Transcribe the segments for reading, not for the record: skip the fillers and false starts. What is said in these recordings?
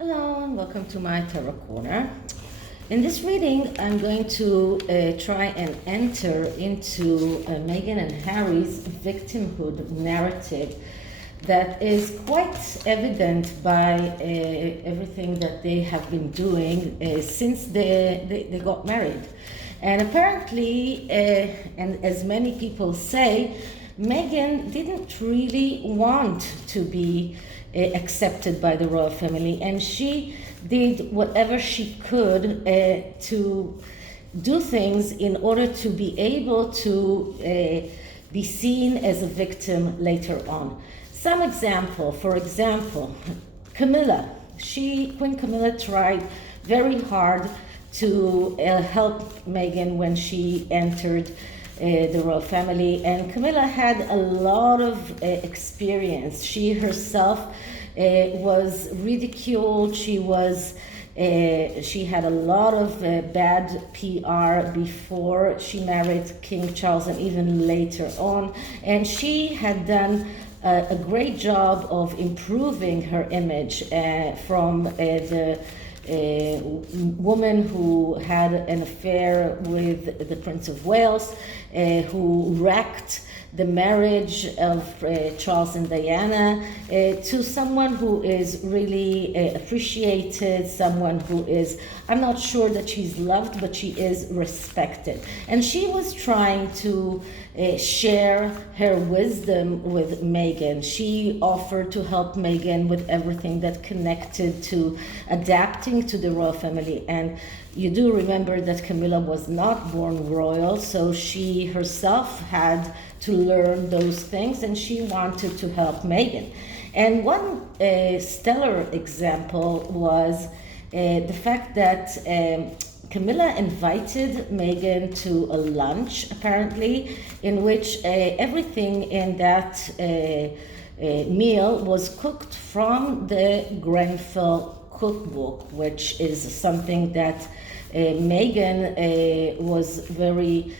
Hello and welcome to my Tarot Corner. In this reading, I'm going to try and enter into Meghan and Harry's victimhood narrative that is quite evident by everything that they have been doing since they got married. And apparently, and as many people say, Meghan didn't really want to be accepted by the royal family, and she did whatever she could to do things in order to be able to be seen as a victim later on. Some example, for example, Camilla. Queen Camilla tried very hard to help Meghan when she entered the royal family, and Camilla had a lot of experience. She herself was ridiculed. She had a lot of bad PR before she married King Charles and even later on, and she had done a great job of improving her image from the woman who had an affair with the Prince of Wales, who wrecked the marriage of Charles and Diana, to someone who is really appreciated, someone who is, I'm not sure that she's loved, but she is respected. And she was trying to share her wisdom with Meghan. She offered to help Meghan with everything that connected to adapting to the royal family. And you do remember that Camilla was not born royal, so she herself had to learn those things, and she wanted to help Meghan. And one stellar example was the fact that Camilla invited Meghan to a lunch, apparently, in which everything in that meal was cooked from the Grenfell cookbook, which is something that Meghan was very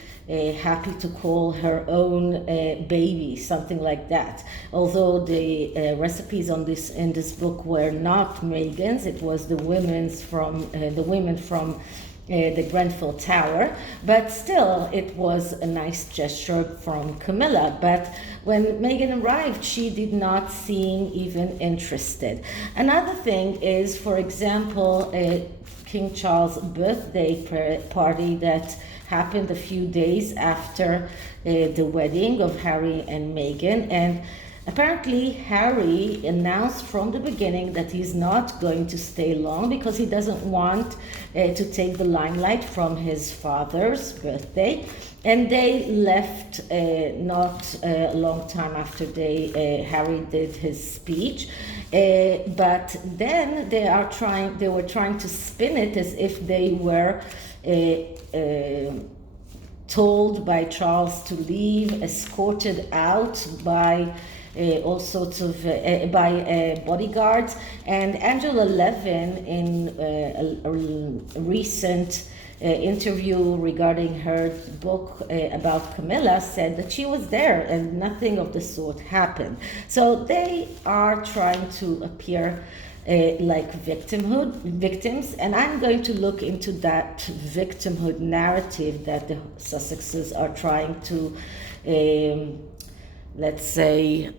happy to call her own baby, something like that. Although the recipes in this book were not Meghan's, it was the women from the Grenfell Tower, but still it was a nice gesture from Camilla. But when Meghan arrived, she did not seem even interested. Another thing is, for example, King Charles' birthday party that happened a few days after the wedding of Harry and Meghan, and apparently Harry announced from the beginning that he's not going to stay long because he doesn't want to take the limelight from his father's birthday. And they left not a long time after Harry did his speech. But then they were trying to spin it as if they were told by Charles to leave, escorted out by all sorts of by bodyguards. And Angela Levin, in a recent interview regarding her book about Camilla, said that she was there and nothing of the sort happened. So they are trying to appear like victims, and I'm going to look into that victimhood narrative that the Sussexes are trying to, let's say,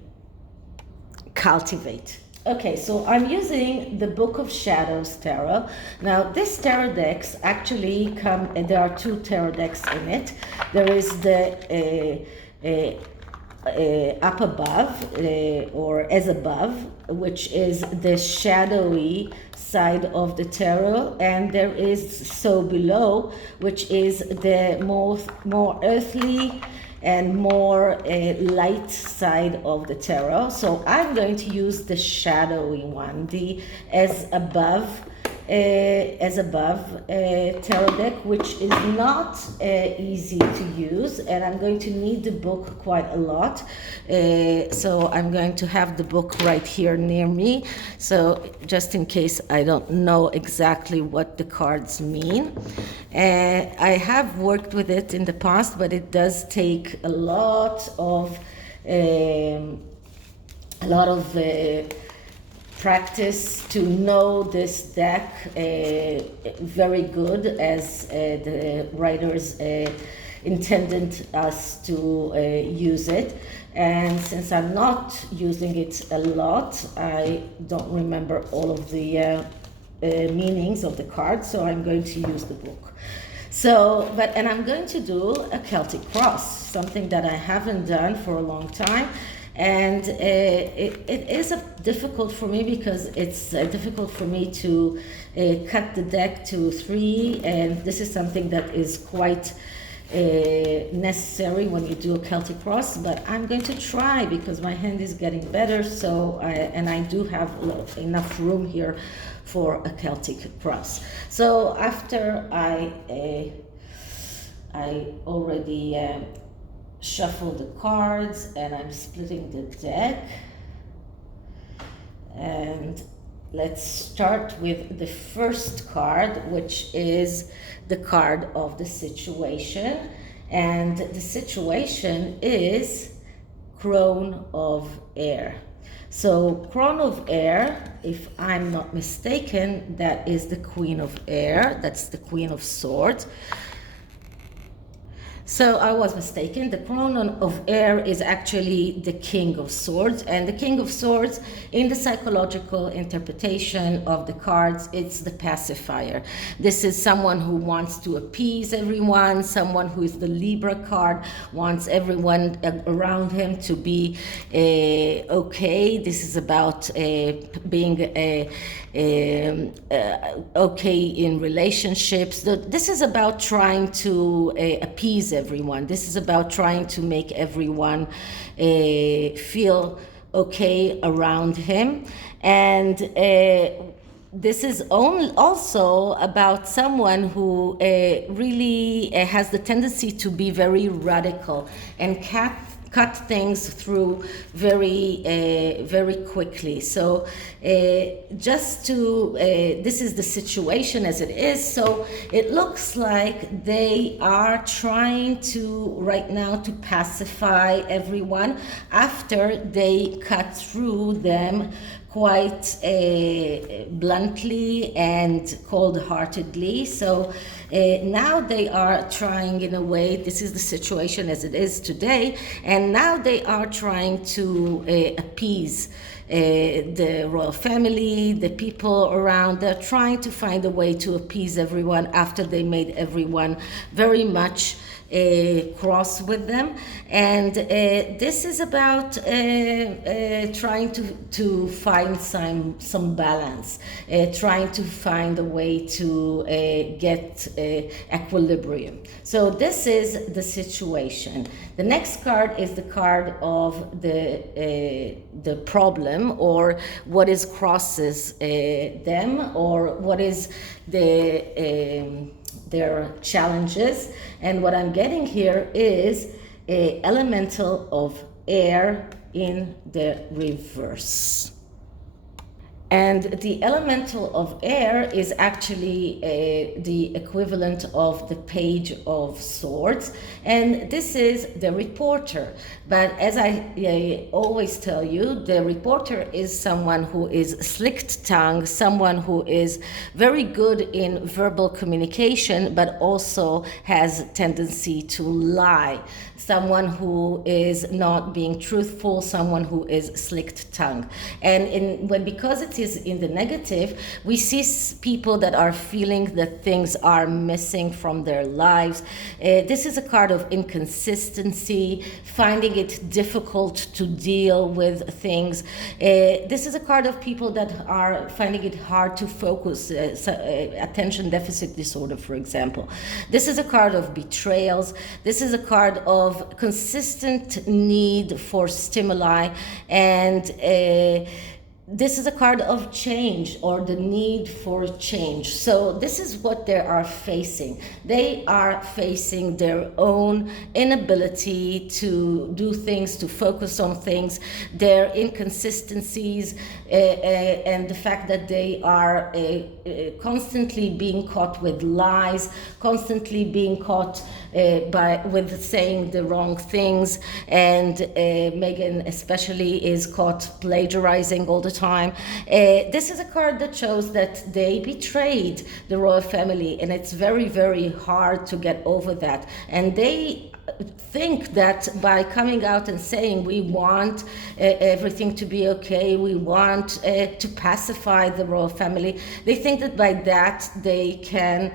cultivate. Okay, so I'm using the Book of Shadows Tarot. Now, this tarot decks actually there are two tarot decks in it. There is the up above, or as above, which is the shadowy side of the tarot, and there is so below, which is the more earthly and more light side of the tarot. So I'm going to use the shadowy one, the as above tarot deck, which is not easy to use, and I'm going to need the book quite a lot. So I'm going to have the book right here near me, so just in case I don't know exactly what the cards mean. I have worked with it in the past, but it does take a lot of practice to know this deck very good, as the writers intended us to use it. And since I'm not using it a lot, I don't remember all of the meanings of the cards, so I'm going to use the book. So, and I'm going to do a Celtic cross, something that I haven't done for a long time. And it is difficult for me because it's difficult for me to cut the deck to 3, and this is something that is quite necessary when you do a Celtic cross, but I'm going to try because my hand is getting better, so I do have enough room here for a Celtic cross. So after I already shuffle the cards and I'm splitting the deck, and let's start with the first card, which is the card of the situation, and the situation is Crown of Air. So Crown of Air, if I'm not mistaken, that is the Queen of Air, that's the Queen of Swords. So I was mistaken. The Crown of Air is actually the King of Swords, and the King of Swords, in the psychological interpretation of the cards, it's the pacifier. This is someone who wants to appease everyone, someone who is the Libra card, wants everyone around him to be okay. This is about being okay in relationships. This is about trying to appease everyone. This is about trying to make everyone feel okay around him. And this is also about someone who really has the tendency to be very radical and cut things through very quickly. So just to this is the situation as it is. So it looks like they are trying to right now to pacify everyone after they cut through them quite bluntly and cold-heartedly. So now they are trying, in a way, this is the situation as it is today, and now they are trying to appease the royal family, the people around. They're trying to find a way to appease everyone after they made everyone very much cross with them. And this is about trying to find some balance, trying to find a way to get equilibrium. So this is the situation. The next card is the card of the problem, or what is crosses them, or what is their challenges. And what I'm getting here is a elemental of air in the reverse. And the elemental of air is actually the equivalent of the Page of Swords, and this is the reporter. But as I always tell you, the reporter is someone who is slick-tongued, someone who is very good in verbal communication, but also has a tendency to lie. Someone who is not being truthful, someone who is slick-tongued. And because it is in the negative, we see people that are feeling that things are missing from their lives. This is a card of inconsistency, finding it difficult to deal with things. This is a card of people that are finding it hard to focus, attention deficit disorder, for example. This is a card of betrayals. This is a card of consistent need for stimuli, and this is a card of change, or the need for change. So this is what they are facing. They are facing their own inability to do things, to focus on things, their inconsistencies, and the fact that they are constantly being caught with lies, constantly being caught with saying the wrong things. And Meghan especially is caught plagiarizing all the time. This is a card that shows that they betrayed the royal family, and it's very, very hard to get over that. And they think that by coming out and saying we want everything to be okay, we want to pacify the royal family, they think that by that they can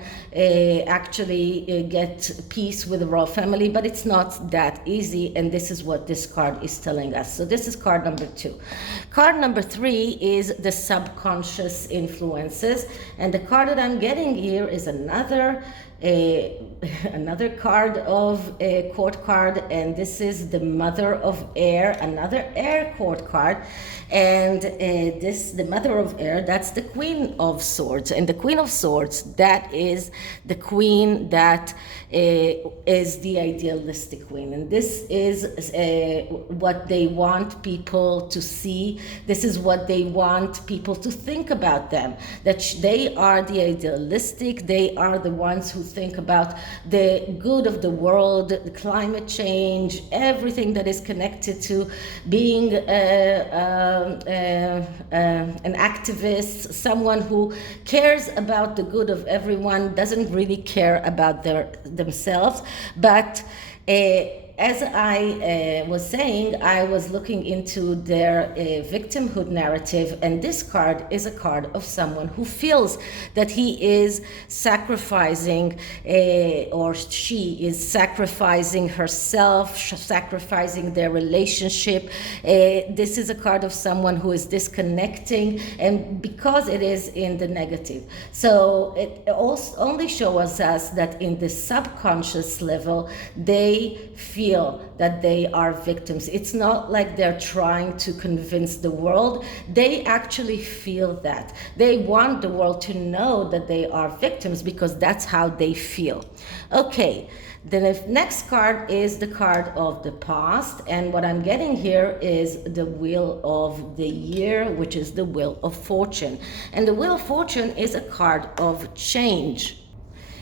actually get peace with the royal family, but it's not that easy, and this is what this card is telling us. So this is card number 2. Card number 3 is the subconscious influences, and the card that I'm getting here is another card of a court card, and this is the Mother of Air, another air court card. And the Mother of Air, that's the Queen of Swords, and the Queen of Swords, that is the queen that is the idealistic queen, and this is what they want people to see. This is what they want people to think about them, that they are the idealistic, they are the ones who think about the good of the world, the climate change, everything that is connected to being an activist, someone who cares about the good of everyone, doesn't really care about themselves. But as I was saying, I was looking into their victimhood narrative, and this card is a card of someone who feels that he is sacrificing or she is sacrificing herself, sacrificing their relationship. This is a card of someone who is disconnecting, and because it is in the negative. So it also only shows us that in the subconscious level, they feel that they are victims. It's not like they're trying to convince the world. They actually feel that. They want the world to know that they are victims because that's how they feel. Okay, the next card is the card of the past, and what I'm getting here is the Wheel of the Year, which is the Wheel of Fortune. And the Wheel of Fortune is a card of change.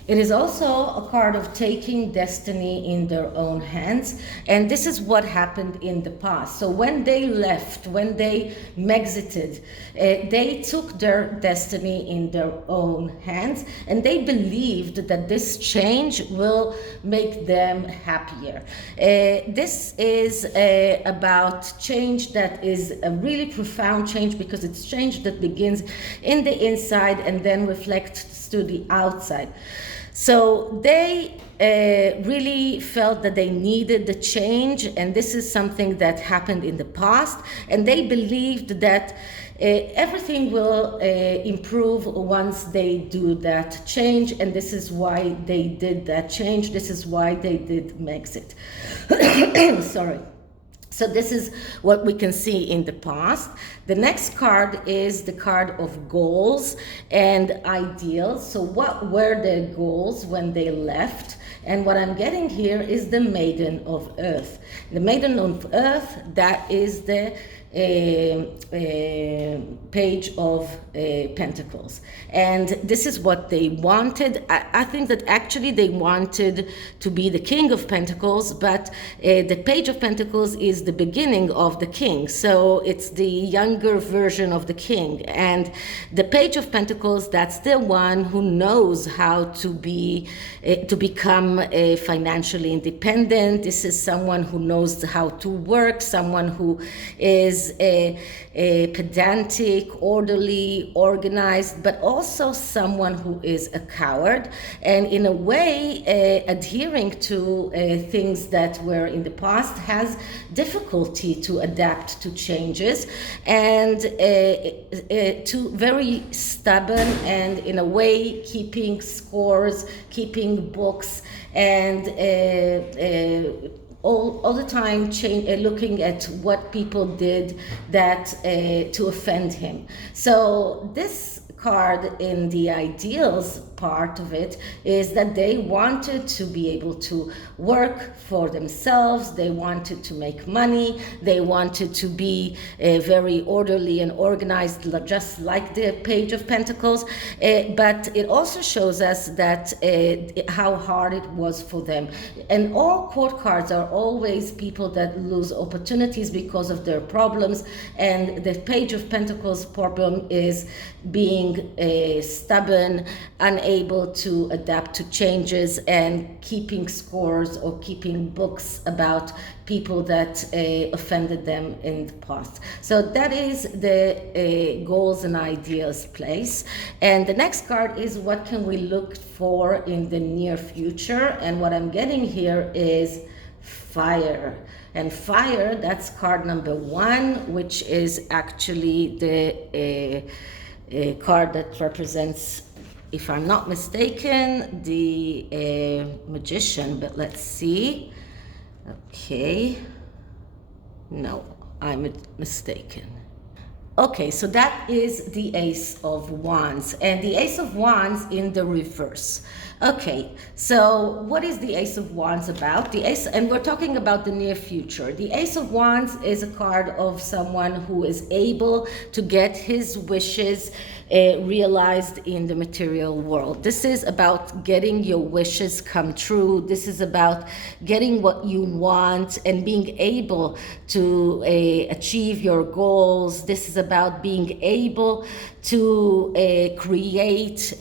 It is also a card of taking destiny in their own hands, and this is what happened in the past. So when they left, when they exited, they took their destiny in their own hands, and they believed that this change will make them happier. This is about change that is a really profound change, because it's change that begins in the inside and then reflects to the outside. So they really felt that they needed the change, and this is something that happened in the past, and they believed that everything will improve once they do that change, and this is why they did that change. This is why they did exit. Sorry. So this is what we can see in the past. The next card is the card of goals and ideals. So what were their goals when they left? And what I'm getting here is the Maiden of Earth. The Maiden of Earth, that is the Page of Pentacles. And this is what they wanted. I think that actually they wanted to be the King of Pentacles, but the Page of Pentacles is the beginning of the King. So it's the younger version of the King. And the Page of Pentacles, that's the one who knows how to become financially independent. This is someone who knows how to work, someone who is a pedantic, orderly, organized, but also someone who is a coward, and in a way adhering to things that were in the past, has difficulty to adapt to changes, and to very stubborn, and in a way keeping scores, keeping books, and all the time looking at what people did that to offend him. So this card in the ideals part of it is that they wanted to be able to work for themselves, they wanted to make money, they wanted to be very orderly and organized, just like the Page of Pentacles, but it also shows us that how hard it was for them. And all court cards are always people that lose opportunities because of their problems, and the Page of Pentacles problem is being stubborn, unable to adapt to changes, and keeping scores or keeping books about people that offended them in the past. So that is the goals and ideas place. And the next card is what can we look for in the near future, and what I'm getting here is fire. And fire, that's card number 1, which is actually the card that represents, if I'm not mistaken, the magician, but let's see. Okay, no, I'm mistaken. Okay, so that is the Ace of Wands, and the Ace of Wands in the reverse. Okay, so what is the Ace of Wands about? The Ace, and we're talking about the near future. The Ace of Wands is a card of someone who is able to get his wishes realized in the material world. This is about getting your wishes come true. This is about getting what you want and being able to achieve your goals. This is about being able to create.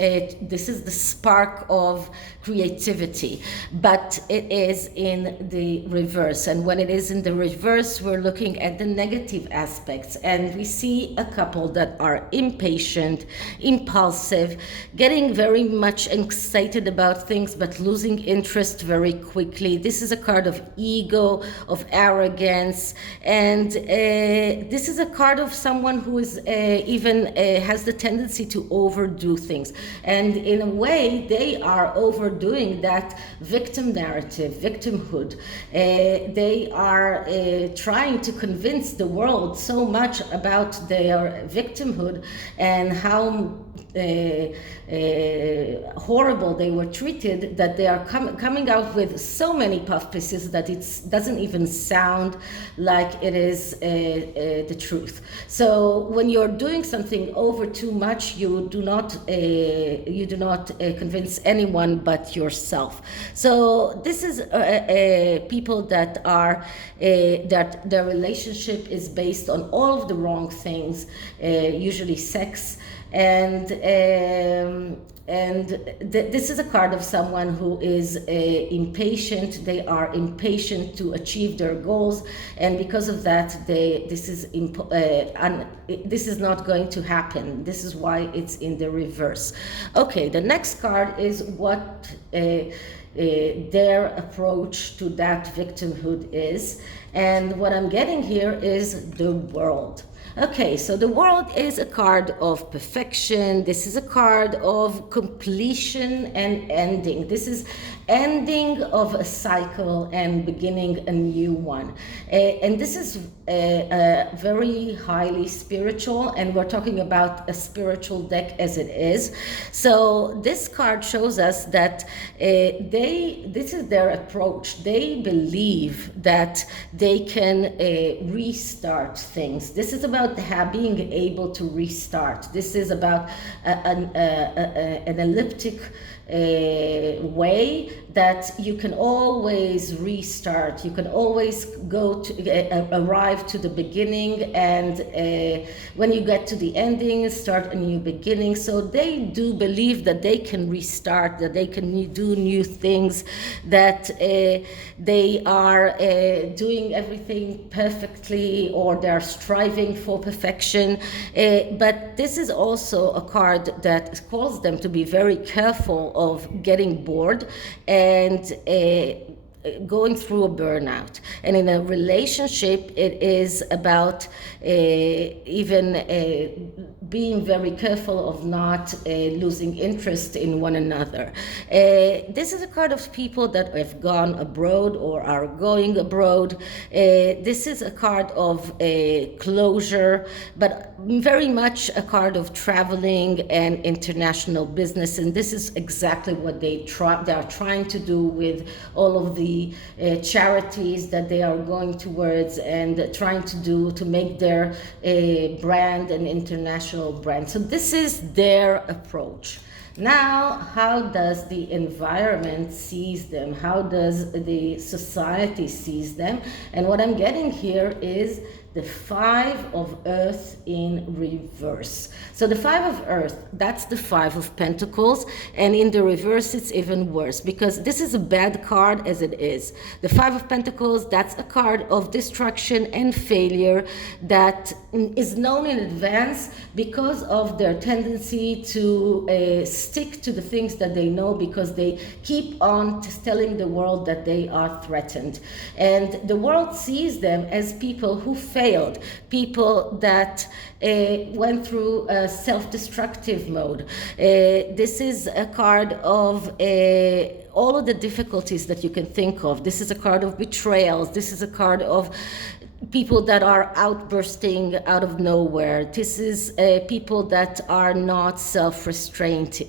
This is the spark of creativity, but it is in the reverse. And when it is in the reverse, we're looking at the negative aspects, and we see a couple that are impatient, impulsive, getting very much excited about things but losing interest very quickly. This is a card of ego, of arrogance, and this is a card of someone who is even has the tendency to overdo things, and in a way they are overdoing that victim narrative, victimhood. They are trying to convince the world so much about their victimhood and how horrible they were treated, that they are coming out with so many puff pieces that it doesn't even sound like it is the truth. So when you're doing something over too much, you do not convince anyone but yourself. So this is people that are that their relationship is based on all of the wrong things, usually sex. And this is a card of someone who is impatient. They are impatient to achieve their goals, and because of that, this is not going to happen. This is why it's in the reverse. Okay, the next card is what their approach to that victimhood is, and what I'm getting here is the World. Okay, so the World is a card of perfection. This is a card of completion and ending. This is ending of a cycle and beginning a new one. And this is very highly spiritual, and we're talking about a spiritual deck as it is. So this card shows us that this is their approach. They believe that they can restart things. This is about being able to restart. This is about an elliptic way that you can always restart. You can always go to arrive to the beginning, and when you get to the ending, start a new beginning. So they do believe that they can restart, that they can do new things, that they are doing everything perfectly, or they are striving for perfection. But this is also a card that calls them to be very careful of getting bored and going through a burnout. And in a relationship, it is about even being very careful of not losing interest in one another. This is a card of people that have gone abroad or are going abroad. This is a card of closure, but very much a card of traveling and international business. And this is exactly what they are trying to do with all of the charities that they are going towards and trying to do to make their brand an international brand. So this is their approach. Now, how does the environment sees them? How does the society sees them? And what I'm getting here is the Five of Earth in reverse. So the Five of Earth, that's the Five of Pentacles, and in the reverse it's even worse because this is a bad card as it is. The Five of Pentacles, that's a card of destruction and failure that is known in advance because of their tendency to stick to the things that they know, because they keep on telling the world that they are threatened. And the world sees them as people who failed, people that went through a self-destructive mode. This is a card of all of the difficulties that you can think of. This is a card of betrayals. This is a card of people that are outbursting out of nowhere. This is people that are not self-restrained,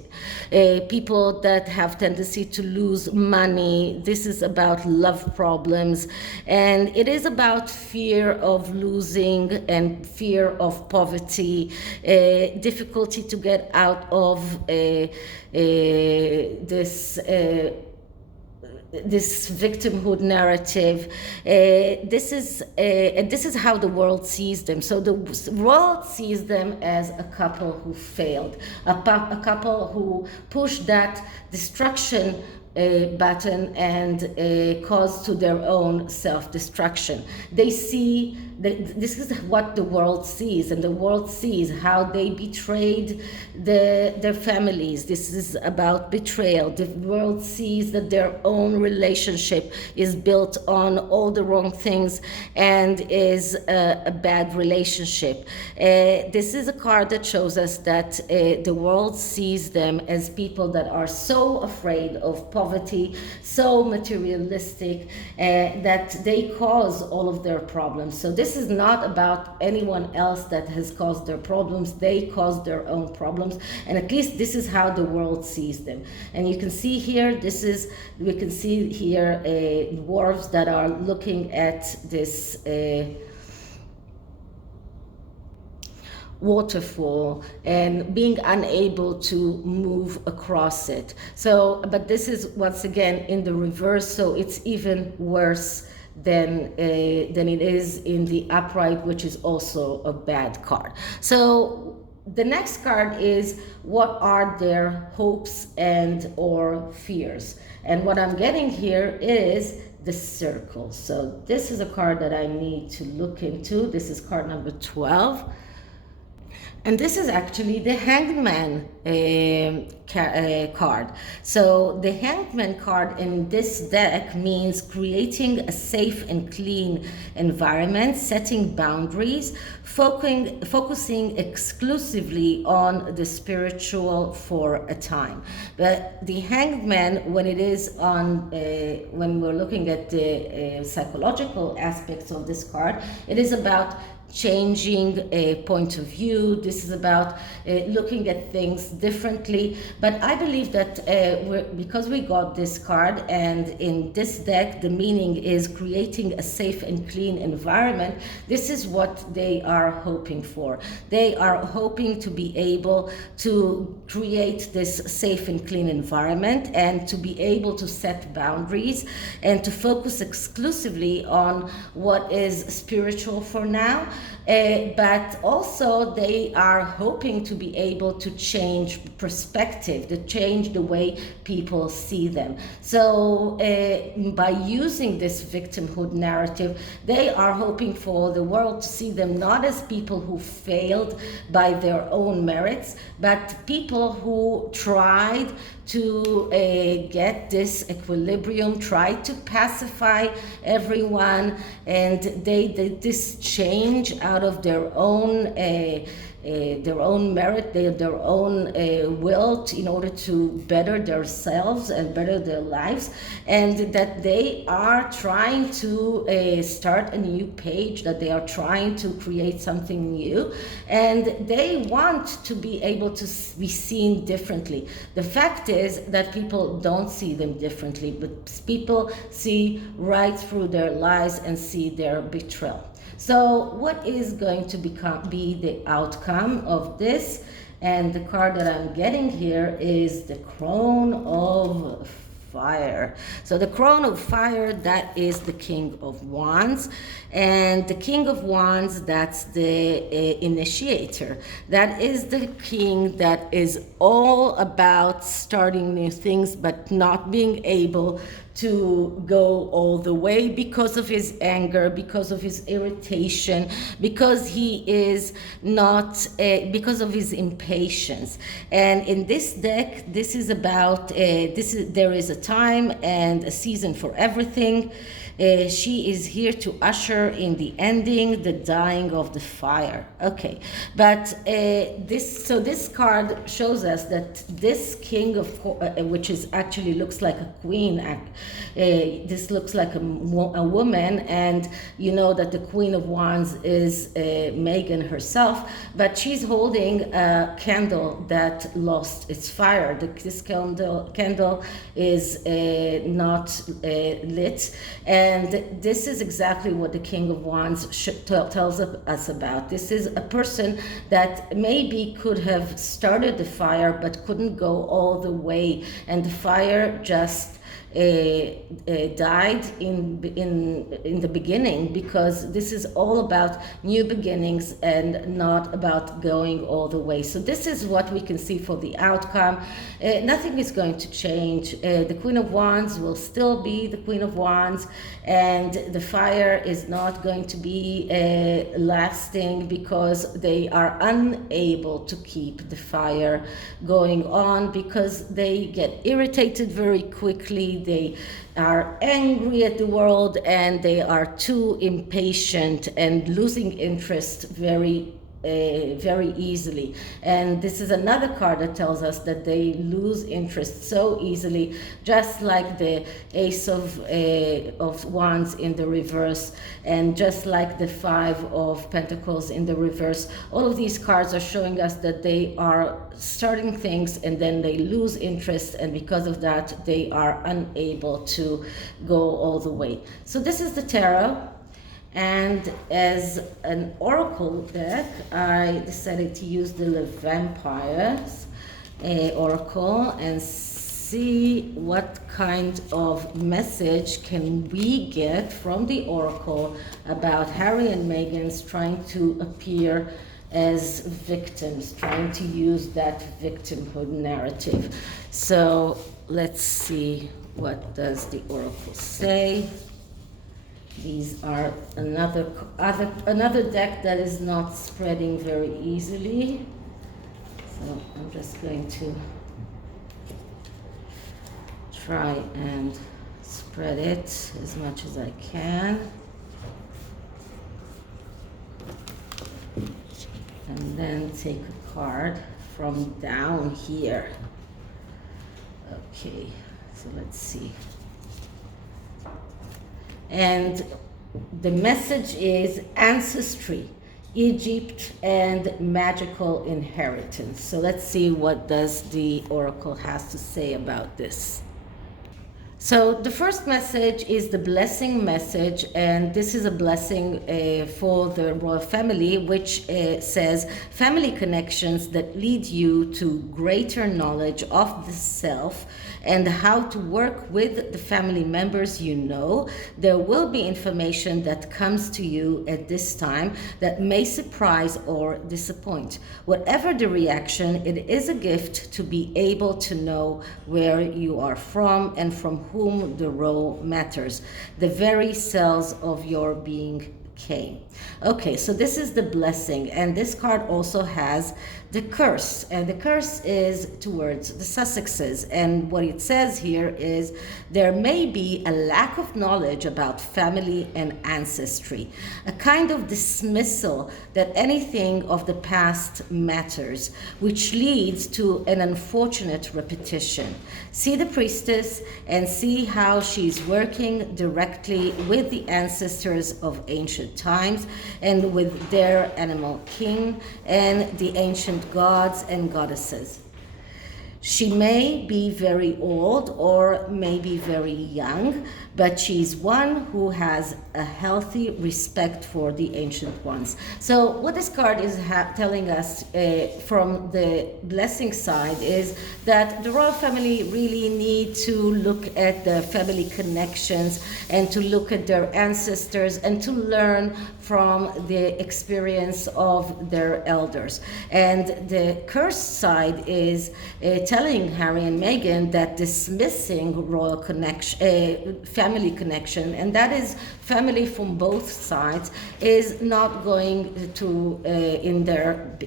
people that have tendency to lose money. This is about love problems, and it is about fear of losing and fear of poverty, difficulty to get out of this victimhood narrative. This is how the world sees them. So the world sees them as a couple who failed, a couple who pushed that destruction button and caused to their own self-destruction. They see this is what the world sees, and the world sees how they betrayed their families. This is about betrayal. The world sees that their own relationship is built on all the wrong things and is a bad relationship. This is a card that shows us that the world sees them as people that are so afraid of poverty, so materialistic, that they cause all of their problems. So this is not about anyone else that has caused their problems. They caused their own problems, and at least this is how the world sees them. And you can see here, we can see here dwarves that are looking at this waterfall and being unable to move across it. So, but this is once again in the reverse, so it's even worse than it is in the upright, which is also a bad card. So the next card is, what are their hopes and or fears? And what I'm getting here is the circle. So this is a card that I need to look into. This is card number 12. And this is actually the Hangman card. So the Hangman card in this deck means creating a safe and clean environment, setting boundaries, focusing exclusively on the spiritual for a time. But the Hangman, when it is on, when we're looking at the psychological aspects of this card, it is about changing a point of view. This is about looking at things differently. But I believe that because we got this card, and in this deck the meaning is creating a safe and clean environment, this is what they are hoping for. They are hoping to be able to create this safe and clean environment and to be able to set boundaries and to focus exclusively on what is spiritual for now. But also they are hoping to be able to change perspective, to change the way people see them. So by using this victimhood narrative, they are hoping for the world to see them not as people who failed by their own merits, but people who tried to get this equilibrium, try to pacify everyone, and they did this change out of their own their own merit, their own will in order to better themselves and better their lives, and that they are trying to start a new page, that they are trying to create something new, and they want to be able to be seen differently. The fact is that people don't see them differently, but people see right through their lies and see their betrayal. So what is going to be the outcome of this? And the card that I'm getting here is the Crown of Fire. So the Crown of Fire, that is the King of Wands. And the King of Wands, that's the initiator. That is the king that is all about starting new things, but not being able to go all the way because of his anger, because of his irritation, because he is not, because of his impatience. And in this deck, this is about, there is a time and a season for everything. She is here to usher in the ending, the dying of the fire. Okay, but this card shows us that this king of, which is actually looks like a queen. This looks like a woman, and you know that the Queen of Wands is Meghan herself, but she's holding a candle that lost its fire. This candle is not lit. And this is exactly what the King of Wands tells us about. This is a person that maybe could have started the fire but couldn't go all the way, and the fire just died in the beginning, because this is all about new beginnings and not about going all the way. So this is what we can see for the outcome. Nothing is going to change. The Queen of Wands will still be the Queen of Wands, and the fire is not going to be lasting, because they are unable to keep the fire going on, because they get irritated very quickly. They are angry at the world, and they are too impatient and losing interest very easily. And this is another card that tells us that they lose interest so easily, just like the Ace of Wands in the reverse, and just like the Five of Pentacles in the reverse. All of these cards are showing us that they are starting things and then they lose interest, and because of that they are unable to go all the way. So this is the tarot. And as an oracle deck, I decided to use the Vampires oracle and see what kind of message can we get from the oracle about Harry and Meghan's trying to appear as victims, trying to use that victimhood narrative. So let's see, what does the oracle say? These are another deck that is not spreading very easily. So I'm just going to try and spread it as much as I can. And then take a card from down here. Okay, so let's see. And the message is ancestry, Egypt, and magical inheritance. So let's see what does the oracle has to say about this. So the first message is the blessing message, and this is a blessing for the royal family, which says family connections that lead you to greater knowledge of the self and how to work with the family members you know. There will be information that comes to you at this time that may surprise or disappoint. Whatever the reaction, it is a gift to be able to know where you are from and from whom the role matters. The very cells of your being came. Okay, so this is the blessing, and this card also has the curse, and the curse is towards the Sussexes, and what it says here is there may be a lack of knowledge about family and ancestry, a kind of dismissal that anything of the past matters, which leads to an unfortunate repetition. See the priestess and see how she's working directly with the ancestors of ancient times and with their animal king and the ancient gods and goddesses. She may be very old or may be very young, but she's one who has a healthy respect for the ancient ones. So what this card is telling us from the blessing side is that the royal family really need to look at the family connections and to look at their ancestors and to learn from the experience of their elders. And the curse side is telling Harry and Meghan that dismissing royal connection, family connection, and that is family from both sides, is not going to in their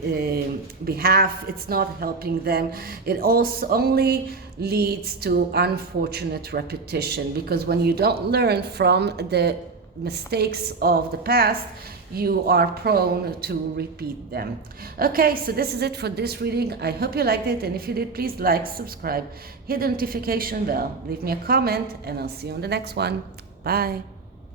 behalf. It's not helping them. It also only leads to unfortunate repetition, because when you don't learn from the mistakes of the past, you are prone to repeat them. Okay, so this is it for this reading. I hope you liked it, and if you did, please like, subscribe, hit the notification bell, leave me a comment, and I'll see you on the next one. Bye.